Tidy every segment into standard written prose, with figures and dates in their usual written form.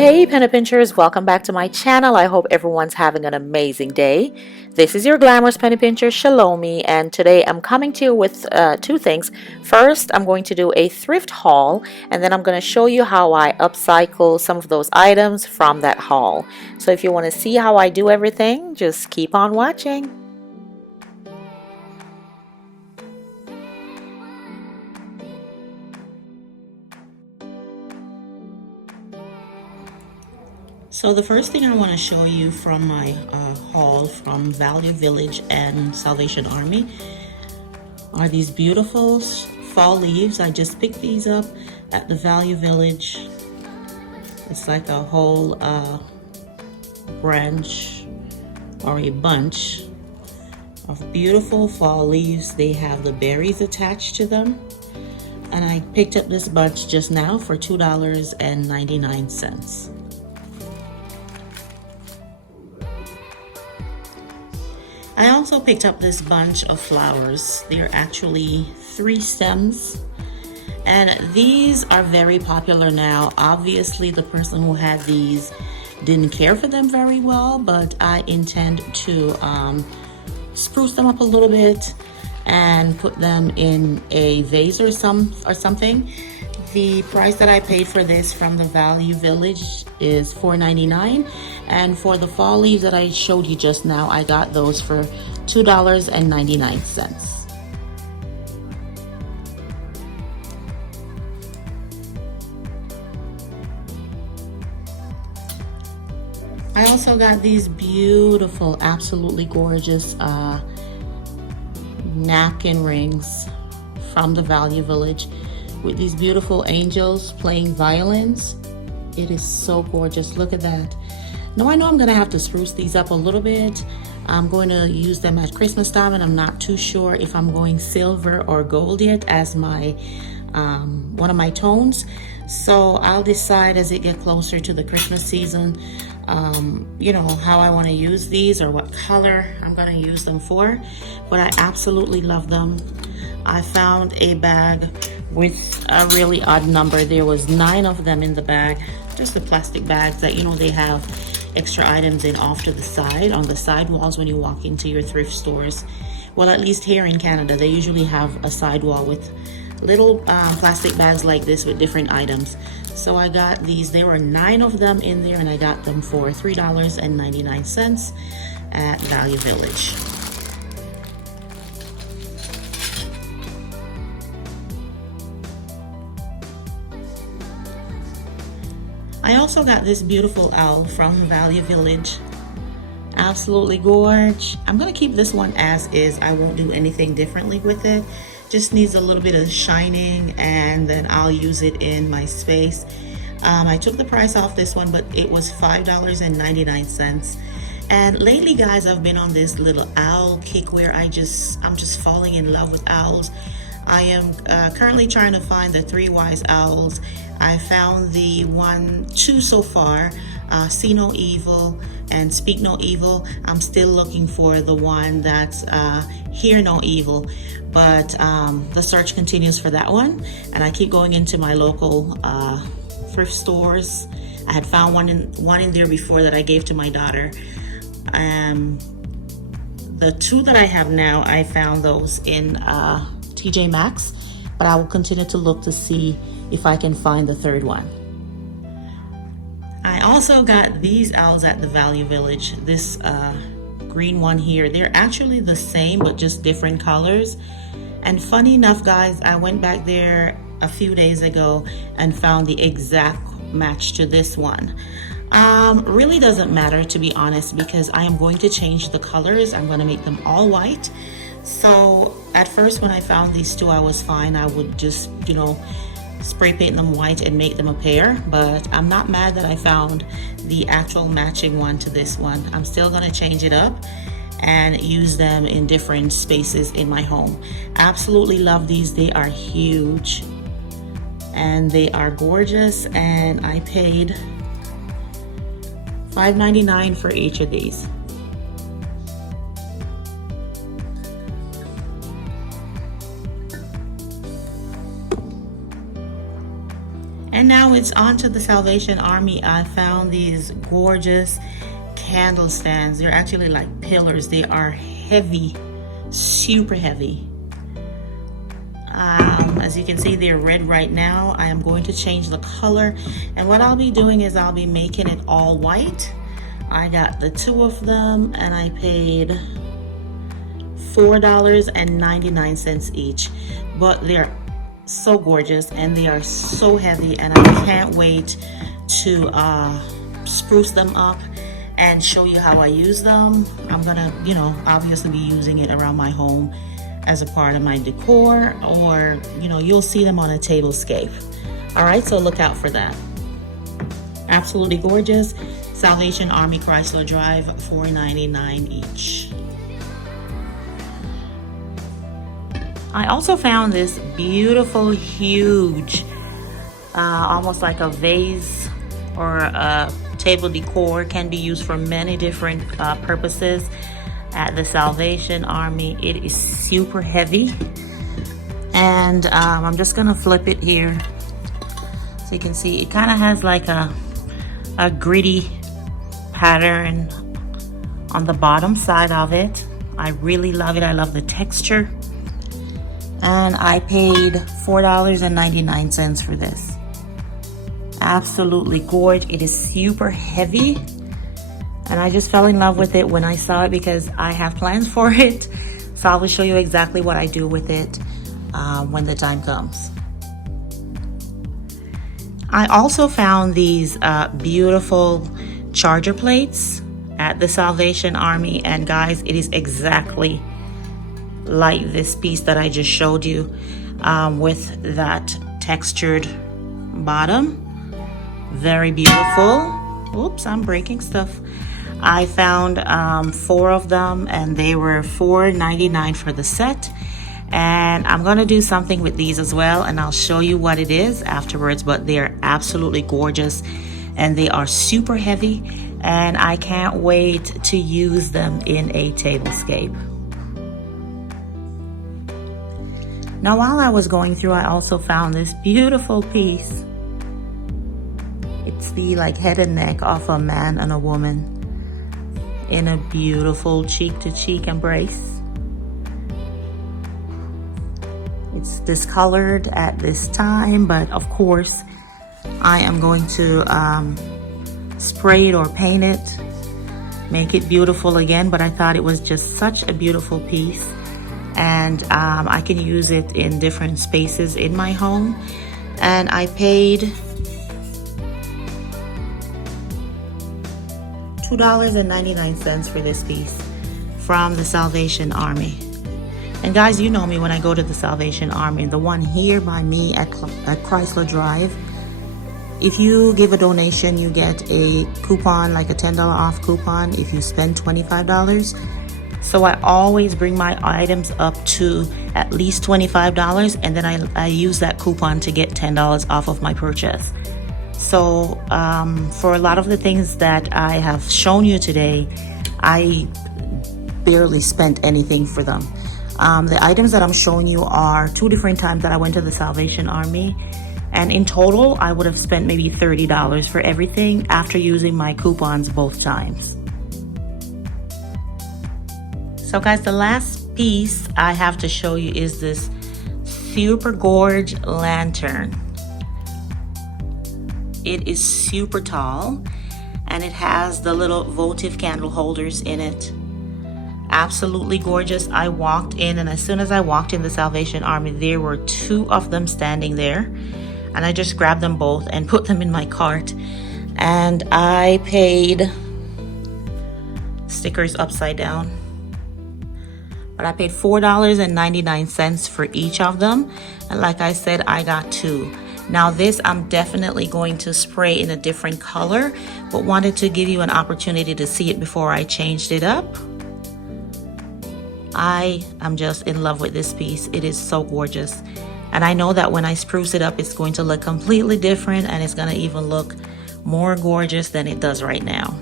Hey penny pinchers, welcome back to my channel. I hope everyone's having an amazing day. This is your Glamorous penny pincher Shalomi, and today I'm coming to you with two things. First, I'm going to do a thrift haul, and then I'm going to show you how I upcycle some of those items from that haul. So if you want to see how I do everything, just keep on watching. So the first thing I want to show you from my haul from Value Village and Salvation Army are these beautiful fall leaves. I just picked these up at the Value Village. It's like a whole branch or a bunch of beautiful fall leaves. They have the berries attached to them. And I picked up this bunch just now for $2.99. I also picked up this bunch of flowers. They're actually 3 stems, and these are very popular now. Obviously, the person who had these didn't care for them very well, but I intend to spruce them up a little bit and put them in a vase or something. The price that I paid for this from the Value Village is $4.99, and for the fall leaves that I showed you just now, I got those for $2.99. I also got these beautiful, absolutely gorgeous napkin rings from the Value Village with these beautiful angels playing violins. It is so gorgeous. Look at that. Now I know I'm gonna have to spruce these up a little bit. I'm going to use them at Christmas time, and I'm not too sure if I'm going silver or gold yet as my one of my tones. So I'll decide as it gets closer to the Christmas season, you know, how I want to use these or what color I'm gonna use them for. But I absolutely love them. I found a bag with a really odd number. There was 9 of them in the bag, just the plastic bags that, you know, they have extra items in off to the side, on the side walls when you walk into your thrift stores. Well, at least here in Canada, they usually have a side wall with little plastic bags like this with different items. So I got these. There were 9 of them in there, and I got them for $3.99 at Value Village. I also got this beautiful owl from Value Village. Absolutely gorge. I'm gonna keep this one as is. I won't do anything differently with it. Just needs a little bit of shining, and then I'll use it in my space. I took the price off this one, but it was $5.99. And lately, guys, I've been on this little owl kick where I'm just falling in love with owls. I am currently trying to find the 3 wise owls. I found the 2 so far, See No Evil and Speak No Evil. I'm still looking for the one that's Hear No Evil, but the search continues for that one. And I keep going into my local thrift stores. I had found one in there before that I gave to my daughter. The 2 that I have now, I found those in TJ Maxx, but I will continue to look to see if I can find the 3rd one. I also got these owls at the Value Village. This green one here, they're actually the same but just different colors. And funny enough, guys, I went back there a few days ago and found the exact match to this one. Really doesn't matter, to be honest, because I am going to change the colors. I'm going to make them all white. So at first when I found these 2, I was fine. I would just, you know, spray paint them white and make them a pair, but I'm not mad that I found the actual matching one to this one. I'm still going to change it up and use them in different spaces in my home. Absolutely love these. They are huge and they are gorgeous, and I paid $5.99 for each of these. And now it's on to the Salvation Army. I found these gorgeous candle stands. They're actually like pillars. They are heavy, super heavy. As you can see, they're red right now. I am going to change the color, and what I'll be doing is I'll be making it all white. I got the two of them and I paid $4.99 each, but they're so gorgeous and they are so heavy, and I can't wait to spruce them up and show you how I use them. I'm gonna, obviously be using it around my home as a part of my decor, or you'll see them on a tablescape. All right, so look out for that. Absolutely gorgeous. Salvation Army, Chrysler Drive, $4.99 each. I also found this beautiful, huge, almost like a vase or a table decor. Can be used for many different purposes at the Salvation Army. It is super heavy, and I'm just gonna flip it here so you can see it kind of has like a gritty pattern on the bottom side of it. I really love it. I love the texture, and I paid $4.99 for this. Absolutely gorgeous. It is super heavy, and I just fell in love with it when I saw it because I have plans for it. So I will show you exactly what I do with it when the time comes. I also found these beautiful charger plates at the Salvation Army, and guys, it is exactly like this piece that I just showed you with that textured bottom. Very beautiful. Oops, I'm breaking stuff. I found 4 of them, and they were $4.99 for the set. And I'm gonna do something with these as well, and I'll show you what it is afterwards, but they are absolutely gorgeous and they are super heavy, and I can't wait to use them in a tablescape. Now, while I was going through, I also found this beautiful piece. It's the head and neck of a man and a woman in a beautiful cheek-to-cheek embrace. It's discolored at this time, but of course I am going to spray it or paint it, make it beautiful again. But I thought it was just such a beautiful piece, and I can use it in different spaces in my home. And I paid $2.99 for this piece from the Salvation Army. And guys, you know me when I go to the Salvation Army, the one here by me at Chrysler Drive. If you give a donation, you get a coupon, like a $10 off coupon if you spend $25. So I always bring my items up to at least $25, and then I use that coupon to get $10 off of my purchase. So for a lot of the things that I have shown you today, I barely spent anything for them. The items that I'm showing you are 2 different times that I went to the Salvation Army, and in total I would have spent maybe $30 for everything after using my coupons both times. So guys, the last piece I have to show you is this super gorge lantern. It is super tall, and it has the little votive candle holders in it. Absolutely gorgeous. I walked in, and as soon as I walked in the Salvation Army, there were 2 of them standing there, and I just grabbed them both and put them in my cart. And I paid, stickers upside down, but I paid $4.99 for each of them. And like I said, I got 2. Now this I'm definitely going to spray in a different color, but wanted to give you an opportunity to see it before I changed it up. I am just in love with this piece. It is so gorgeous. And I know that when I spruce it up, it's going to look completely different, and it's going to even look more gorgeous than it does right now.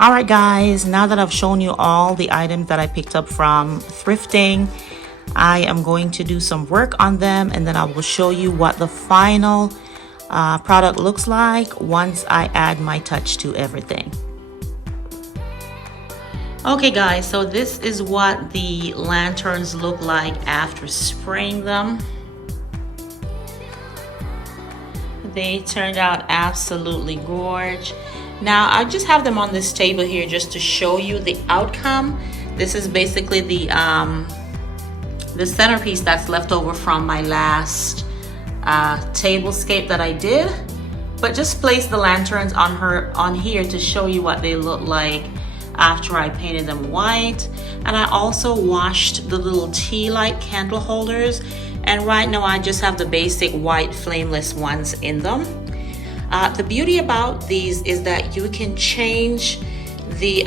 All right, guys, now that I've shown you all the items that I picked up from thrifting, I am going to do some work on them, and then I will show you what the final product looks like once I add my touch to everything. Okay guys, so this is what the lanterns look like after spraying them. They turned out absolutely gorgeous. Now I just have them on this table here just to show you the outcome. This is basically the centerpiece that's left over from my last tablescape that I did. But just place the lanterns on here to show you what they look like after I painted them white. And I also washed the little tea light candle holders, and right now I just have the basic white flameless ones in them. The beauty about these is that you can change the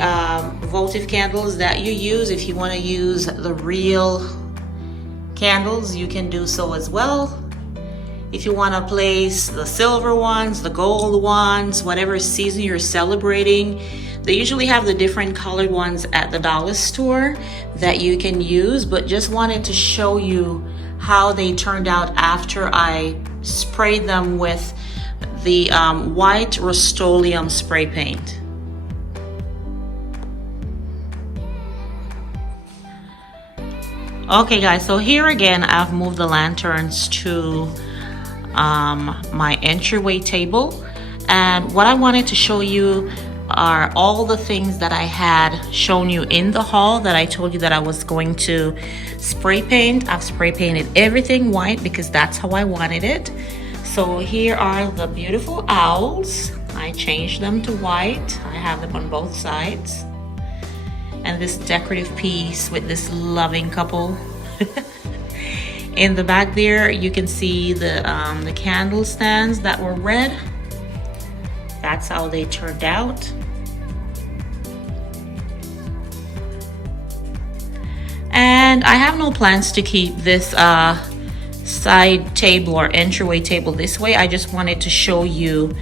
votive candles that you use. If you want to use the real candles, you can do so as well. If you want to place the silver ones, the gold ones, whatever season you're celebrating, they usually have the different colored ones at the dollar store that you can use, but just wanted to show you how they turned out after I sprayed them with the white Rust-Oleum spray paint. Okay guys, so here again I've moved the lanterns to my entryway table, and what I wanted to show you are all the things that I had shown you in the haul that I told you that I was going to spray paint. I've spray painted everything white because that's how I wanted it. So here are the beautiful owls. I changed them to white. I have them on both sides. And this decorative piece with this loving couple. In the back there you can see the candle stands that were red. That's how they turned out. And I have no plans to keep this side table or entryway table this way. I just wanted to show you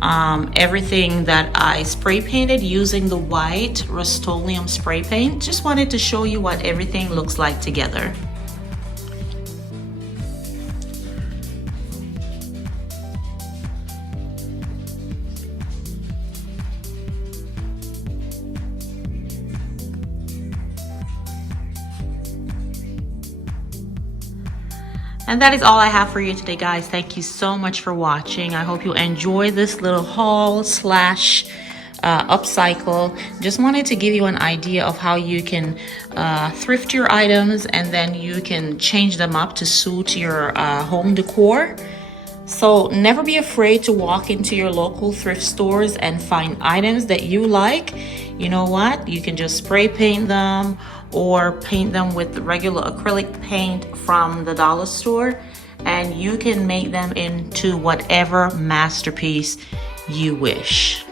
everything that I spray painted using the white Rust-Oleum spray paint. Just wanted to show you what everything looks like together. And that is all I have for you today, guys. Thank you so much for watching. I hope you enjoy this little haul slash upcycle. Just wanted to give you an idea of how you can thrift your items, and then you can change them up to suit your home decor. So never be afraid to walk into your local thrift stores and find items that you like. You know what? You can just spray paint them or paint them with the regular acrylic paint from the dollar store, and you can make them into whatever masterpiece you wish.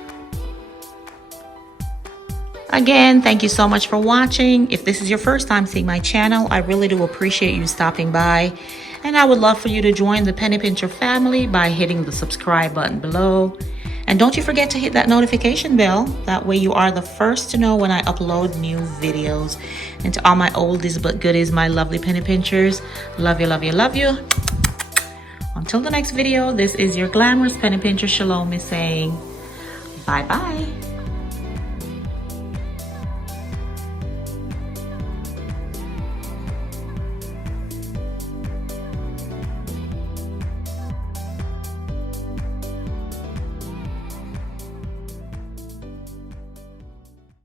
Again, thank you so much for watching. If this is your first time seeing my channel, I really do appreciate you stopping by, and I would love for you to join the Penny Pincher family by hitting the subscribe button below. And don't you forget to hit that notification bell. That way you are the first to know when I upload new videos. And to all my oldies but goodies, my lovely penny pinchers, love you, love you, love you. Until the next video, this is your glamorous penny pincher Shalomi saying bye-bye.